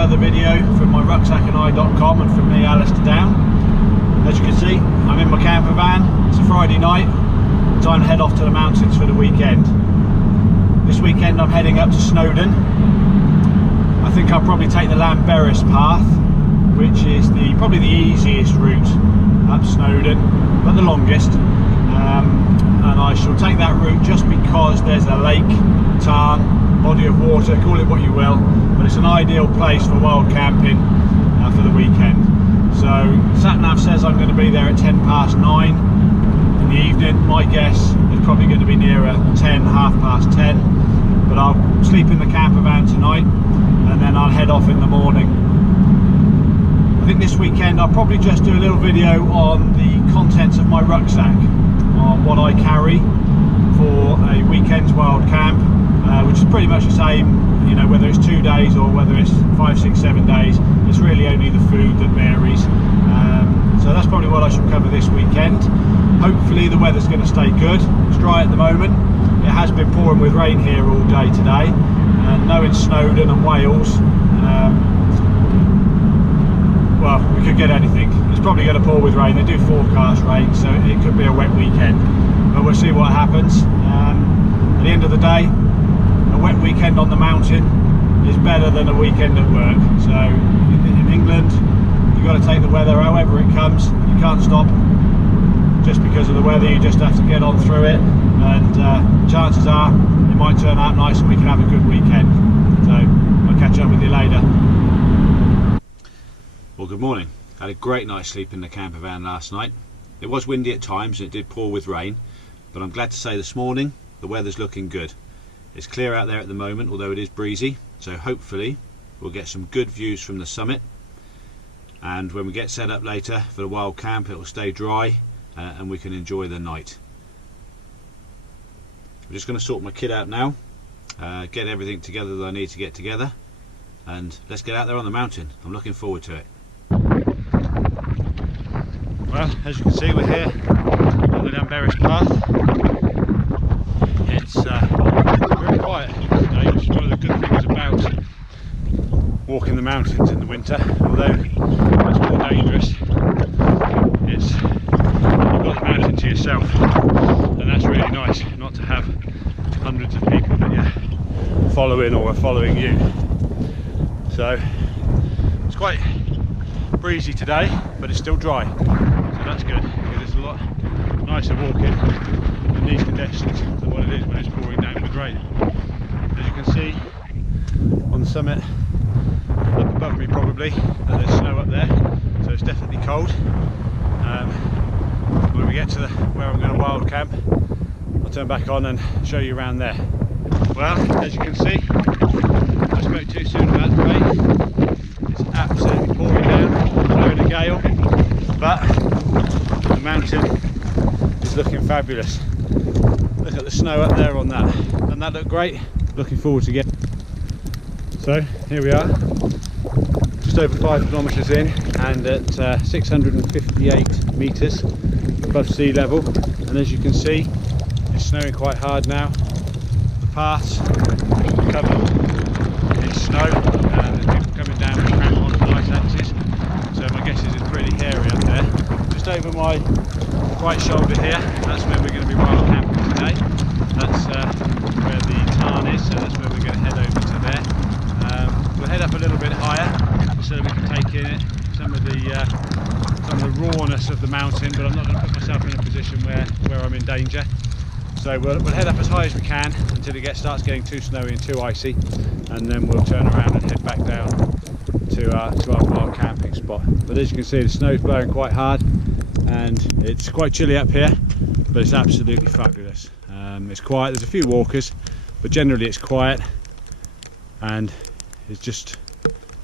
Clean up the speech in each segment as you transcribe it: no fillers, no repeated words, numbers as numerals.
another video from my rucksackandI.com and from me, Alistair Down. As you can see, I'm in my camper van. It's a Friday night. Time to head off to the mountains for the weekend. This weekend I'm heading up to Snowdon. I think I'll probably take the Lamberis path, which is probably the easiest route up Snowdon, but the longest. And I shall take that route just because there's a lake, tarn, body of water, call it what you will, but it's an ideal place for wild camping for the weekend. So SatNav says I'm going to be there at 9:10 in the evening. My guess is probably going to be nearer 10, 10:30, but I'll sleep in the camper van tonight and then I'll head off in the morning. I think this weekend I'll probably just do a little video on the contents of my rucksack, on what I carry for a weekend's wild camp, which is pretty much the same, you know, whether it's 2 days or whether it's 5, 6, 7 days. It's really only the food that varies. So that's probably what I should cover this weekend. Hopefully the weather's going to stay good. It's dry at the moment. It has been pouring with rain here all day today, and knowing Snowdon and Wales, well, we could get anything. It's probably going to pour with rain. They do forecast rain, so it could be a wet weekend, but we'll see what happens. At the end of the day, a wet weekend on the mountain is better than a weekend at work. So in England, you've got to take the weather however it comes. You can't stop just because of the weather. You just have to get on through it, and chances are it might turn out nice and we can have a good weekend. So I'll catch up with you later. Well, good morning. I had a great night's sleep in the camper van last night. It was windy at times and it did pour with rain, but I'm glad to say this morning the weather's looking good. It's clear out there at the moment, although it is breezy, so hopefully we'll get some good views from the summit, and when we get set up later for the wild camp it will stay dry and we can enjoy the night. I'm just going to sort my kit out now, get everything together that I need to get together, and let's get out there on the mountain. I'm looking forward to it. Well, as you can see, we're here on the Lamberis path. It's very quiet today, which is one of the good things about walking the mountains in the winter. Although it's more dangerous, you've got the mountain to yourself, and that's really nice, not to have hundreds of people that you're following or are following you. So it's quite breezy today, but it's still dry, so that's good, because it's a lot nicer walking in these conditions than what it is when it's pouring down with rain. As you can see on the summit up above me, probably, that there's snow up there, so it's definitely cold. When we get to where I'm going to wild camp, I'll turn back on and show you around there. Well, as you can see, I spoke too soon about the rain. It's absolutely pouring down, blowing a gale, but the mountain is looking fabulous. Look at the snow up there on that. Doesn't that look great? Looking forward to getting. So here we are, just over 5 kilometres in, and at 658 metres above sea level. And as you can see, it's snowing quite hard now. The paths are covered in snow, and there's people coming down with crampons and ice axes. So my guess is it's pretty hairy up there. Just over my right shoulder here, that's where we're going to be wild camping today. That's where the tarn is, so that's where we're going to head over to there. We'll head up a little bit higher so that we can take in it some of the rawness of the mountain, but I'm not going to put myself in a position where I'm in danger. So we'll head up as high as we can until it starts getting too snowy and too icy, and then we'll turn around and head back down to our wild camping spot. But as you can see, the snow's blowing quite hard and it's quite chilly up here, but it's absolutely fabulous. It's quiet, there's a few walkers, but generally it's quiet, and it just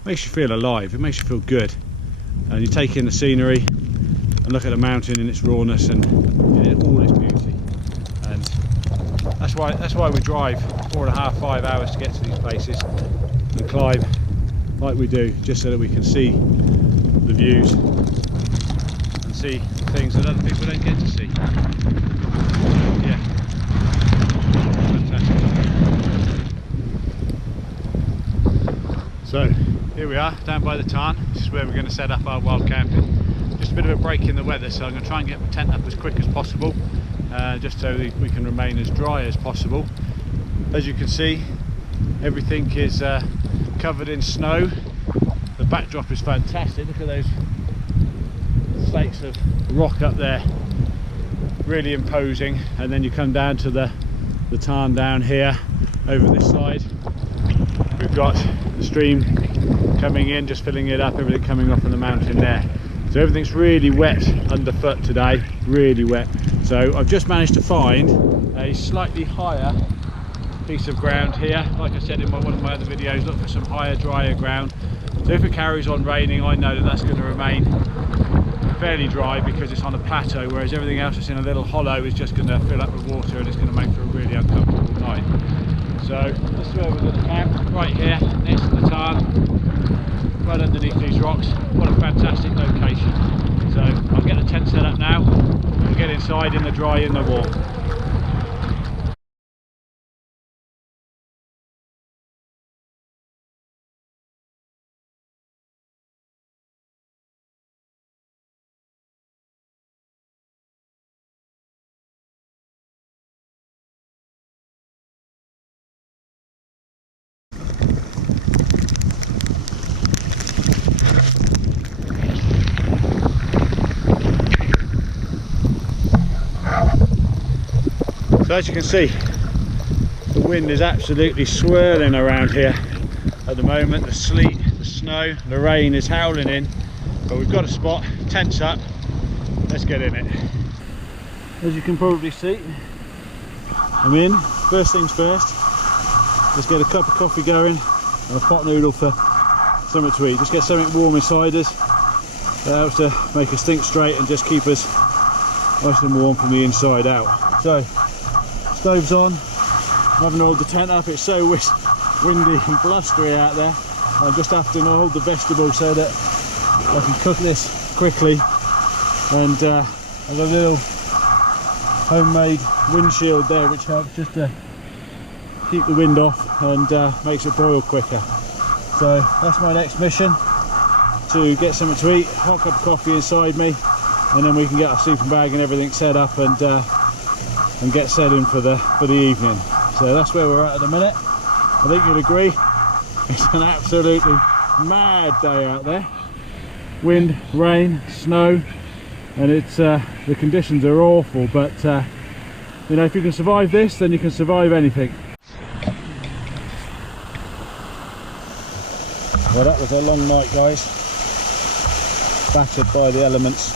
makes you feel alive, it makes you feel good, and you take in the scenery and look at the mountain in its rawness and in all its beauty. And that's why we drive 4.5, 5 hours to get to these places and climb like we do, just so that we can see the views and see things that other people don't get to see. Yeah, fantastic. So here here we are, down by the tarn. This is where we're going to set up our wild camping. Just a bit of a break in the weather, so I'm going to try and get the tent up as quick as possible, just so we can remain as dry as possible. As you can see, everything is covered in snow. The backdrop is fantastic. Look at those flakes of rock up there, really imposing. And then you come down to the tarn down here over this side. We've got the stream coming in, just filling it up, everything coming off of the mountain there. So everything's really wet underfoot today, really wet. So I've just managed to find a slightly higher piece of ground here. Like I said in one of my other videos, look for some higher, drier ground. So if it carries on raining, I know that that's going to remain fairly dry because it's on a plateau, whereas everything else that's in a little hollow is just going to fill up with water and it's going to make for a really uncomfortable night. So this is where we're going to camp, right here next to the tarn, right underneath these rocks. What a fantastic location. So I'll get the tent set up now, we'll get inside in the dry, in the warm. So as you can see, the wind is absolutely swirling around here at the moment. The sleet, the snow, the rain is howling in, but we've got a spot, tent's up, let's get in it. As you can probably see, I'm in. First things first, let's get a cup of coffee going and a pot noodle for something to eat. Just get something warm inside us. That helps to make us think straight and just keep us nice and warm from the inside out. So, stove's on. I haven't oiled the tent up, it's so windy and blustery out there. I just have to oil the vegetable so that I can cook this quickly. And I've got a little homemade windshield there which helps just to keep the wind off and makes it boil quicker. So that's my next mission, to get something to eat, hot cup of coffee inside me, and then we can get our sleeping bag and everything set up and get set in for the evening. So that's where we're at the minute. I think you'll agree, it's an absolutely mad day out there. Wind, rain, snow, and it's the conditions are awful, but you know, if you can survive this, then you can survive anything. Well, that was a long night, guys. Battered by the elements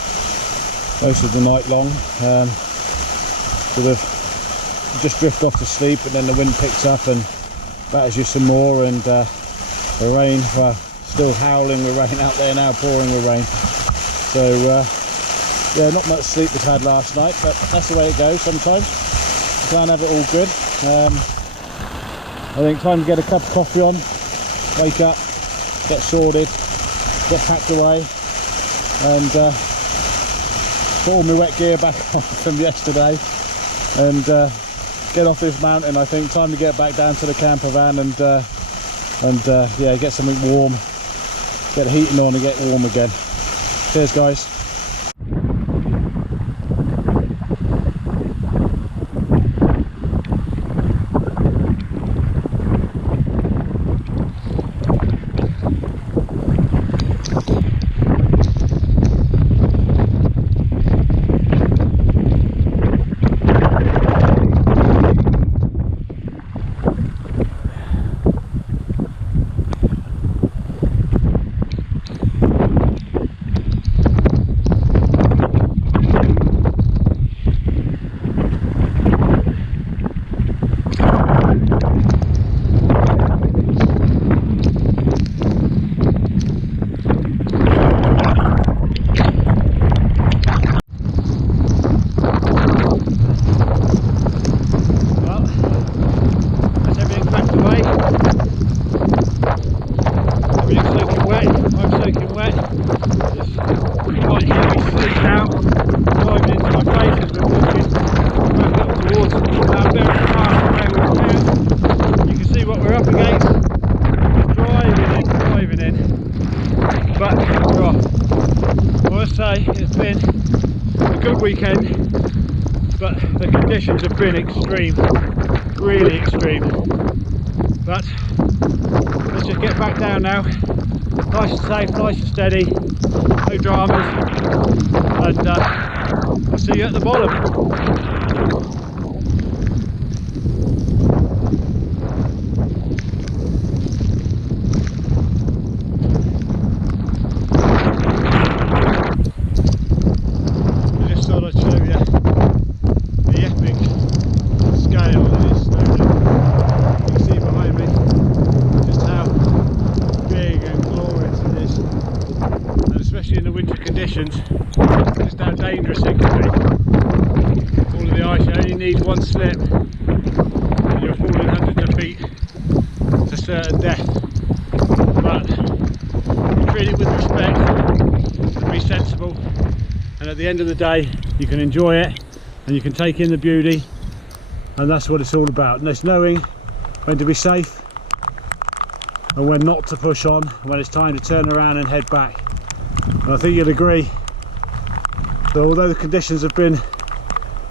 most of the night long. Sort of just drift off to sleep, and then the wind picks up and batters you some more, and the rain, well, still howling with rain out there now, pouring with rain. So yeah, not much sleep was had last night, but that's the way it goes sometimes. You can't have it all good. I think time to get a cup of coffee on, wake up, get sorted, get packed away, and put all my wet gear back on from yesterday, and get off this mountain. I think time to get back down to the camper van and yeah, get something warm, get the heating on and get warm again. Cheers, guys. but the conditions have been extreme, really extreme. But let's just get back down now, nice and safe, nice and steady, no dramas, and I'll see you at the bottom. Just how dangerous it can be. All of the ice, you only need one slip and you're falling hundreds of feet to certain death. But treat it with respect and be sensible, and at the end of the day you can enjoy it and you can take in the beauty, and that's what it's all about. And it's knowing when to be safe and when not to push on, when it's time to turn around and head back. And I think you'll agree that although the conditions have been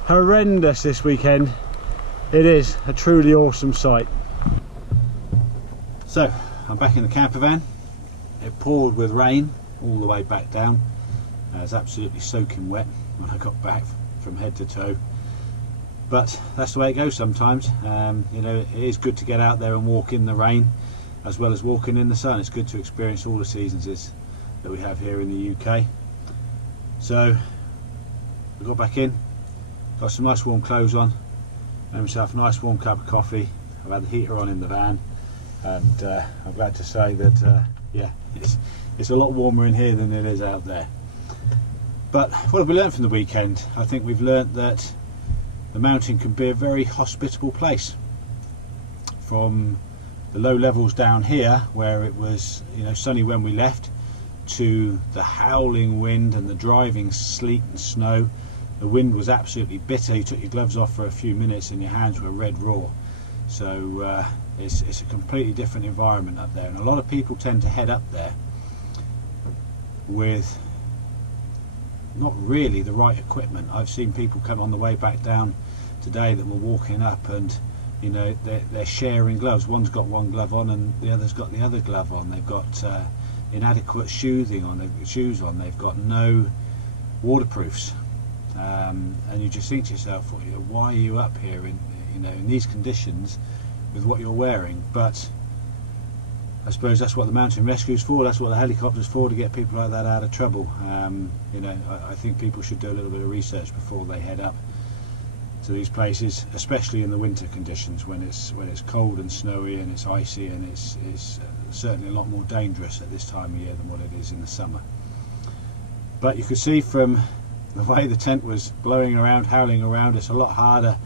horrendous this weekend, it is a truly awesome sight. So I'm back in the camper van. It poured with rain all the way back down. It was absolutely soaking wet when I got back from head to toe, but that's the way it goes sometimes. You know, it is good to get out there and walk in the rain as well as walking in the sun. It's good to experience all the seasons that we have here in the UK. So we got back in, got some nice warm clothes on, made myself a nice warm cup of coffee. I've had the heater on in the van, and I'm glad to say that yeah, it's a lot warmer in here than it is out there. But what have we learned from the weekend? I think we've learned that the mountain can be a very hospitable place. From the low levels down here, where it was, you know, sunny when we left, to the howling wind and the driving sleet and snow. The wind was absolutely bitter. You took your gloves off for a few minutes and your hands were red raw. So it's a completely different environment up there, and a lot of people tend to head up there with not really the right equipment. I've seen people come on the way back down today that were walking up, and you know, they're sharing gloves. One's got one glove on and the other's got the other glove on. They've got inadequate shoes on. They've got no waterproofs, and you just think to yourself, well, you know, why are you up here in, you know, in these conditions with what you're wearing? But I suppose that's what the mountain rescue's for. That's what the helicopter's for, to get people like that out of trouble. You know, I think people should do a little bit of research before they head up to these places, especially in the winter conditions when it's cold and snowy and it's icy, and it's certainly a lot more dangerous at this time of year than what it is in the summer. But you could see from the way the tent was blowing around, howling around, it's a lot harder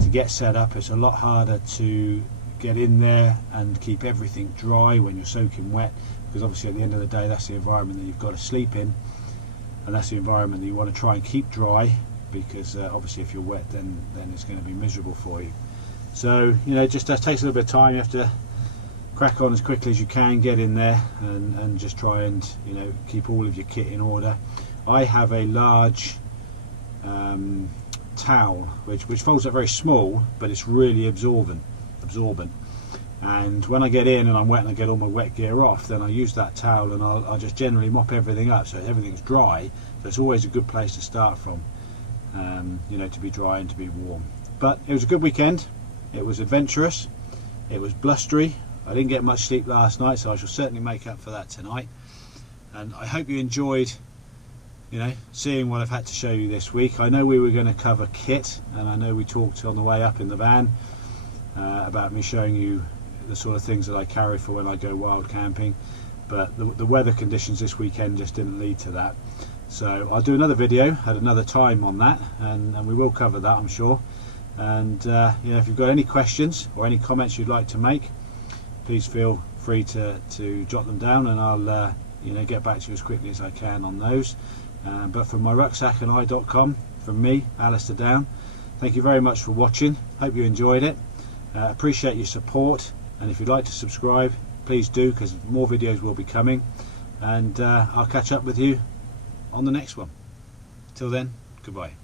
to get set up. It's a lot harder to get in there and keep everything dry when you're soaking wet, because obviously at the end of the day that's the environment that you've got to sleep in, and that's the environment that you want to try and keep dry, because obviously if you're wet then it's going to be miserable for you. So, you know, it just takes a little bit of time. You have to crack on as quickly as you can, get in there and just try and, you know, keep all of your kit in order. I have a large towel which folds up very small, but it's really absorbent, and when I get in and I'm wet and I get all my wet gear off, then I use that towel and I'll just generally mop everything up so everything's dry. So it's always a good place to start from, you know, to be dry and to be warm. But it was a good weekend. It was adventurous, it was blustery. I didn't get much sleep last night, so I shall certainly make up for that tonight. And I hope you enjoyed, you know, seeing what I've had to show you this week. I know we were going to cover kit, and I know we talked on the way up in the van about me showing you the sort of things that I carry for when I go wild camping, but the weather conditions this weekend just didn't lead to that. So I'll do another video at another time on that, and we will cover that, I'm sure. And you know, if you've got any questions or any comments you'd like to make, please feel free to jot them down, and I'll you know, get back to you as quickly as I can on those. But from my rucksackandI.com, from me, Alistair Down, thank you very much for watching. Hope you enjoyed it. Appreciate your support, and if you'd like to subscribe, please do, because more videos will be coming, and I'll catch up with you on the next one. Till then, goodbye.